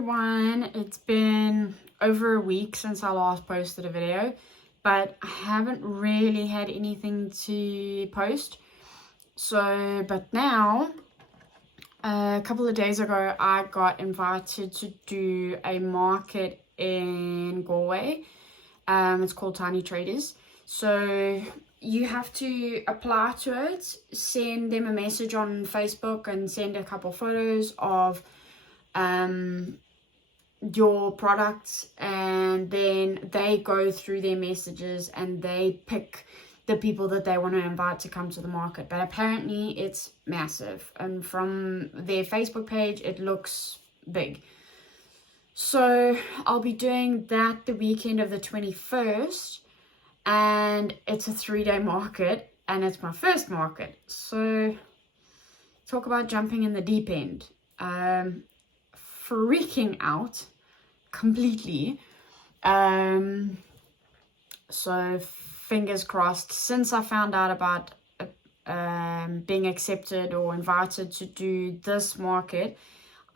everyone, it's been over a week since I last posted a video, but I haven't really had anything to post. But now, a couple of days ago, I got invited to do a market in Galway. It's called Tiny Traders. So you have to apply to it, send them a message on Facebook and send a couple photos of your products, and then they go through their messages and they pick the people that they want to invite to come to the market. But apparently it's massive, and from their Facebook page it looks big. So I'll be doing that the weekend of the 21st, and it's a 3-day market, and it's my first market. So talk about jumping in the deep end. Freaking out completely. So fingers crossed. Since I found out about being accepted or invited to do this market,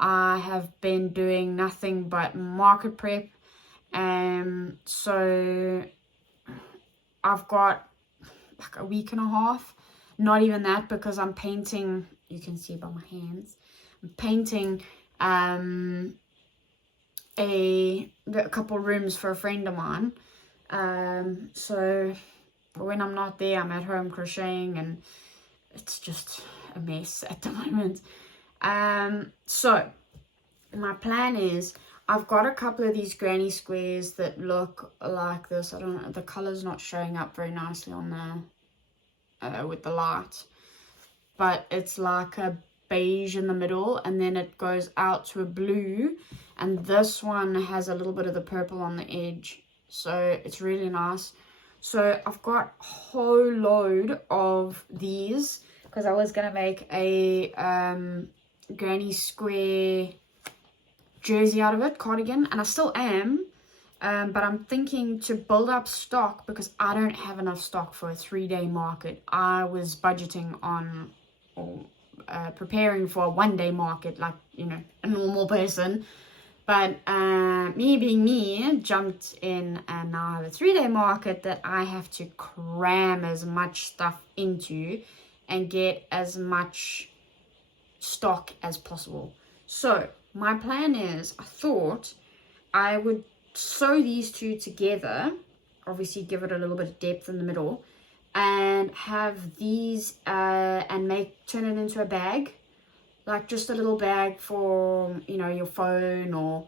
I have been doing nothing but market prep. So I've got like a week and a half, not even that, because I'm painting. You can see by my hands, I'm painting a couple rooms for a friend of mine. So when I'm not there, I'm at home crocheting, and it's just a mess at the moment. So my plan is, I've got a couple of these granny squares that look like this. I don't know, the color's not showing up very nicely on the with the light, but it's like a beige in the middle, and then it goes out to a blue, and this one has a little bit of the purple on the edge, so it's really nice. So I've got a whole load of these because I was gonna make a granny square jersey out of it, cardigan, and I still am, but I'm thinking to build up stock because I don't have enough stock for a 3-day market. I was budgeting on preparing for a 1-day market, like, you know, a normal person, but me being me, jumped in, and now I have a 3-day market that I have to cram as much stuff into and get as much stock as possible. So my plan is, I thought I would sew these two together, obviously give it a little bit of depth in the middle, and have these and turn it into a bag, like just a little bag for, you know, your phone, or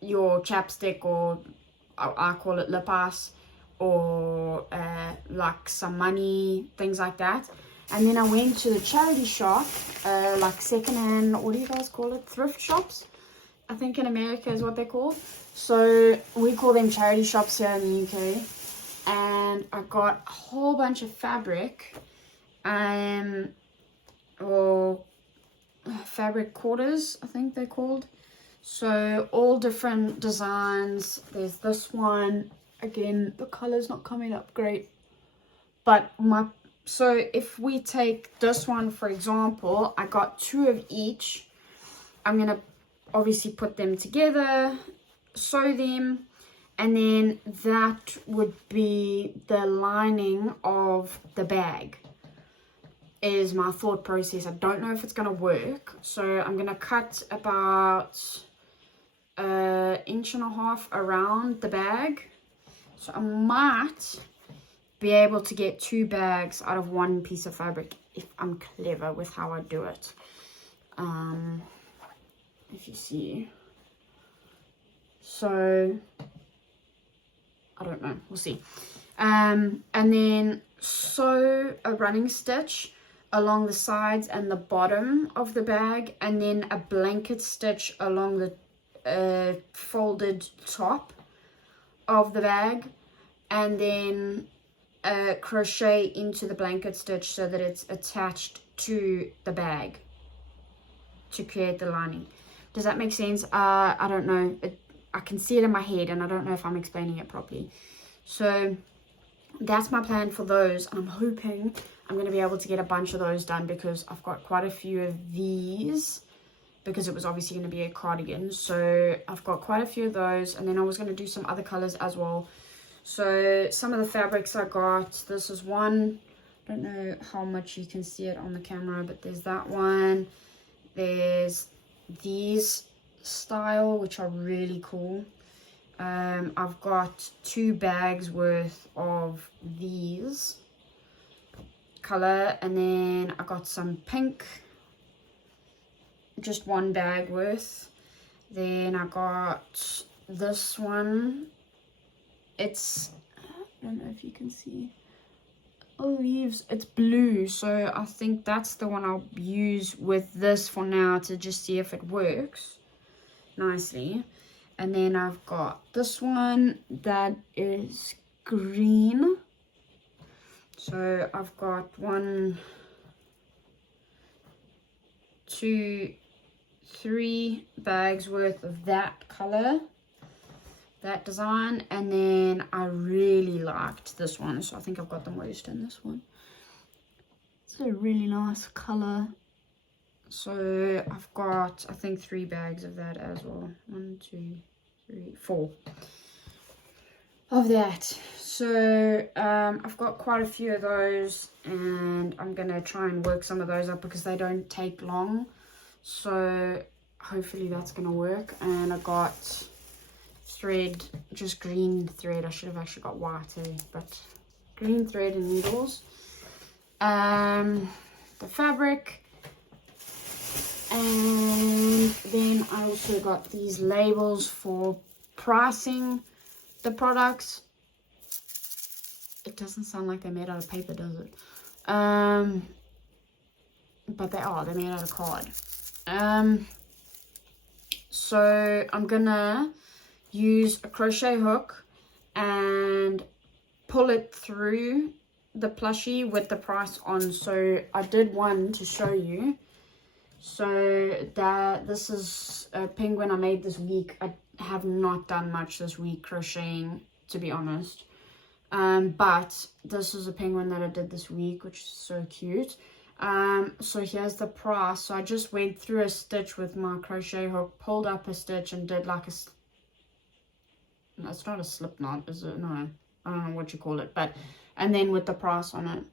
your chapstick, or I call it lip gloss, or like some money, things like that. And then I went to the charity shop, like secondhand, what do you guys call it, thrift shops, I think in America is what they're called. So we call them charity shops here in the UK. And I got a whole bunch of fabric, or fabric quarters, I think they're called. So all different designs. There's this one. Again, the color's not coming up great. But so if we take this one, for example, I got 2 of each. I'm going to obviously put them together, sew them, and then that would be the lining of the bag, is my thought process. I don't know if it's going to work, so I'm going to cut about 1.5 inches around the bag. So I might be able to get 2 bags out of 1 piece of fabric if I'm clever with how I do it. If you see, so I don't know, we'll see. And then sew a running stitch along the sides and the bottom of the bag, and then a blanket stitch along the folded top of the bag, and then crochet into the blanket stitch so that it's attached to the bag to create the lining. Does that make sense? I don't know. I can see it in my head, and I don't know if I'm explaining it properly. So that's my plan for those, and I'm hoping I'm going to be able to get a bunch of those done because I've got quite a few of these because it was obviously going to be a cardigan. So I've got quite a few of those, and then I was going to do some other colors as well. So some of the fabrics I got, this is one, I don't know how much you can see it on the camera, but there's that one. There's these style, which are really cool. I've got 2 bags worth of these color, and then I got some pink, just 1 bag worth. Then I got this one. It's, I don't know if you can see, leaves, it's blue, so I think that's the one I'll use with this for now to just see if it works nicely. And then I've got this one that is green. So I've got 1, 2, 3 bags worth of that color, that design. And then I really liked this one, so I think I've got the most in this one. It's a really nice color. So I've got, I think, 3 bags of that as well. 1, 2, 3, 4 of that. So I've got quite a few of those, and I'm gonna try and work some of those up because they don't take long. So hopefully that's gonna work. And I got thread, just green thread. I should have actually got white, but green thread and needles. The fabric. And then I also got these labels for pricing the products. It doesn't sound like they're made out of paper, does it? But they are. They're made out of card. So I'm gonna use a crochet hook and pull it through the plushie with the price on. So I did one to show you. So that this is a penguin I made this week. I have not done much this week crocheting, to be honest. But this is a penguin that I did this week, which is so cute. So here's the price. So I just went through a stitch with my crochet hook, pulled up a stitch, and did like a, no, it's not a slip knot, is it? No, I don't know what you call it, but, and then with the price on it.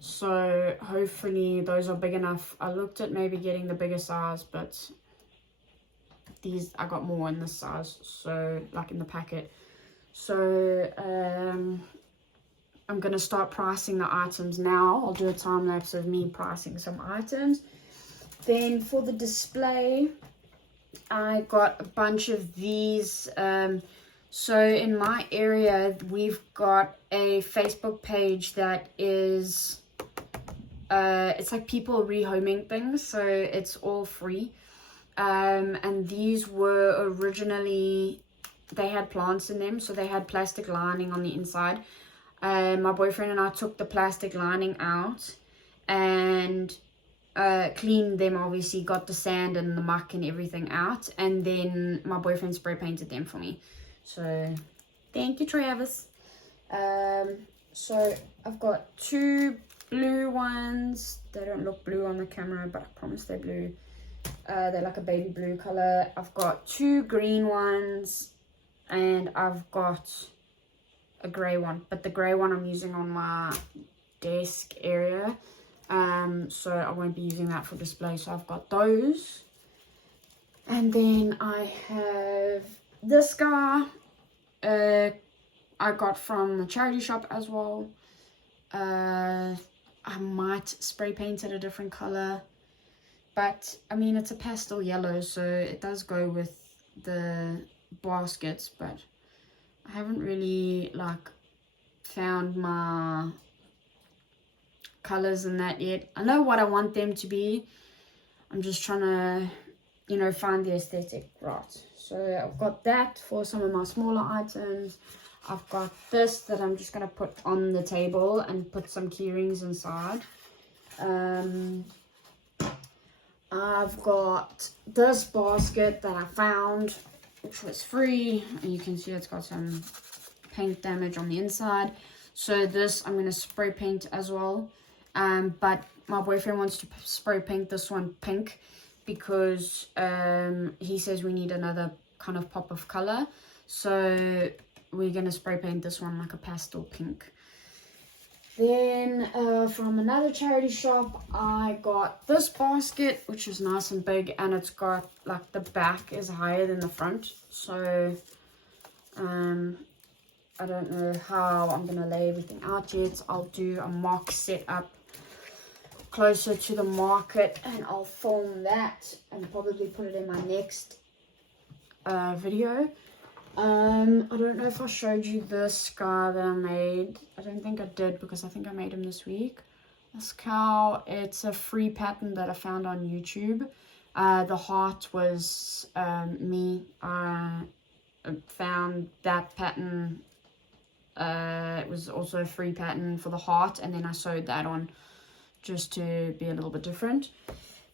So hopefully those are big enough. I looked at maybe getting the bigger size, but these, I got more in this size, so like in the packet. So I'm gonna start pricing the items now. I'll do a time lapse of me pricing some items. Then for the display, I got a bunch of these. So in my area, we've got a Facebook page that is, it's like people rehoming things, so it's all free. And these were originally, they had plants in them, so they had plastic lining on the inside. My boyfriend and I took the plastic lining out and cleaned them, obviously, got the sand and the muck and everything out, and then my boyfriend spray painted them for me. So thank you, Travis. So I've got 2 blue ones. They don't look blue on the camera, but I promise they're blue. They're like a baby blue color. I've got 2 green ones, and I've got a gray one, but the gray one I'm using on my desk area, so I won't be using that for display. So I've got those, and then I have this guy. I got from the charity shop as well. I might spray paint it a different color, but I mean, it's a pastel yellow, so it does go with the baskets, but I haven't really like found my colors in that yet. I know what I want them to be. I'm just trying to, you know, find the aesthetic right. So I've got that for some of my smaller items. I've got this that I'm just going to put on the table and put some key rings inside. I've got this basket that I found, which was free, and you can see it's got some paint damage on the inside. So this I'm going to spray paint as well, but my boyfriend wants to spray paint this one pink because he says we need another kind of pop of color. So we're going to spray paint this one like a pastel pink. Then from another charity shop, I got this basket, which is nice and big, and it's got like the back is higher than the front. So I don't know how I'm going to lay everything out yet. I'll do a mock setup closer to the market, and I'll film that and probably put it in my next video. I don't know if I showed you this guy that I made. I don't think I did, because I think I made him this week. This cow, it's a free pattern that I found on YouTube. The heart was me. I found that pattern. It was also a free pattern for the heart, and then I sewed that on just to be a little bit different.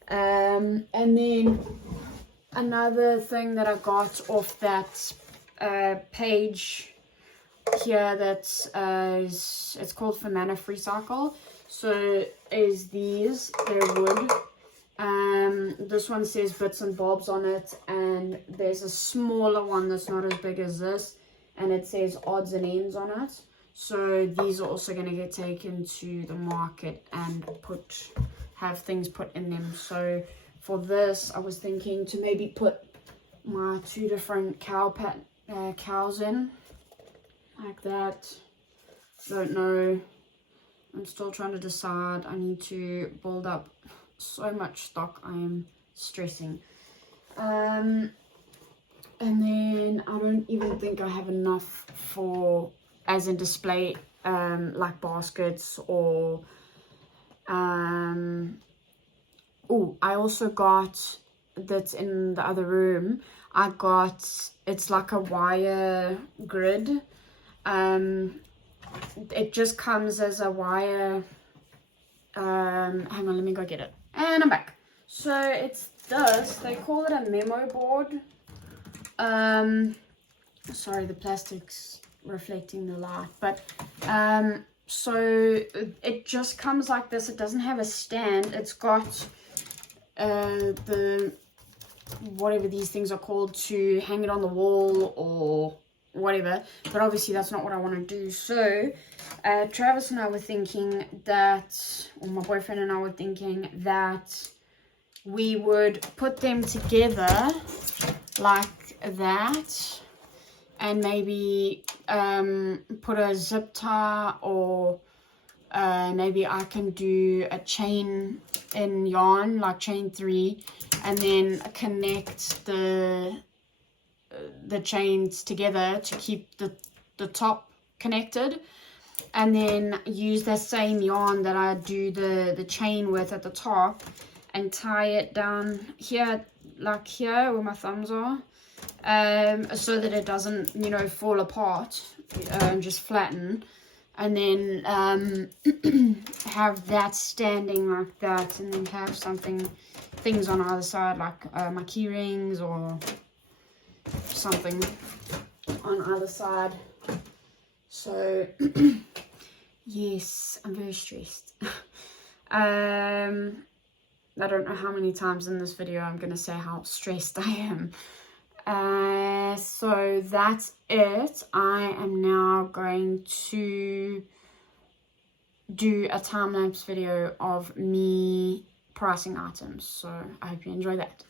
And then another thing that I got off that page here, that's it's called Famana Free Cycle. So is these, they're wood. This one says bits and bobs on it, and there's a smaller one that's not as big as this, and it says odds and ends on it. So these are also going to get taken to the market and have things put in them. So for this, I was thinking to maybe put my 2 different cows in, like that. Don't know. I'm still trying to decide. I need to build up so much stock. I am stressing. And then I don't even think I have enough for, as in display, like baskets or oh, I also got, that's in the other room, I got, it's like a wire grid. It just comes as a wire, hang on, let me go get it, and I'm back. So it's this, they call it a memo board. Sorry, the plastic's reflecting the light, but so it just comes like this. It doesn't have a stand. It's got the whatever these things are called to hang it on the wall or whatever, but obviously that's not what I want to do. So Travis and I were thinking that, or my boyfriend and I were thinking that we would put them together like that, and maybe put a zip tie, or maybe I can do a chain in yarn, like chain 3, and then connect the chains together to keep the top connected, and then use that same yarn that I do the chain with at the top, and tie it down here, like here where my thumbs are, so that it doesn't, you know, fall apart and just flatten, and then have that standing like that, and then have things on either side, like my key rings or something on either side. So yes, I'm very stressed. I don't know how many times in this video I'm going to say how stressed I am. So that's it. I am now going to do a time-lapse video of me pricing items. So I hope you enjoy that.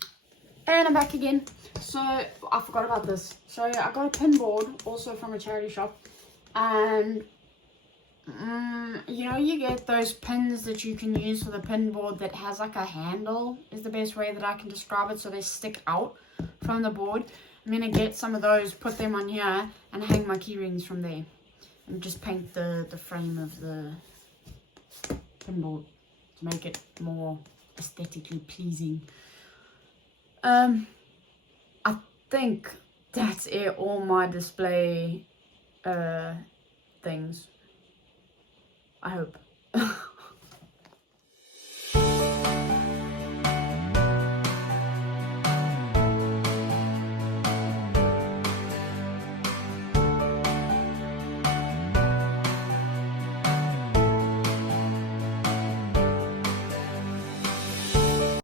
And I'm back again. So I forgot about this. So I got a pin board also from a charity shop. And you know, you get those pins that you can use for the pin board that has like a handle, is the best way that I can describe it, so they stick out from the board. I'm gonna get some of those, put them on here, and hang my key rings from there, and just paint the frame of the pin board to make it more aesthetically pleasing. I think that's it, all my display things. I hope.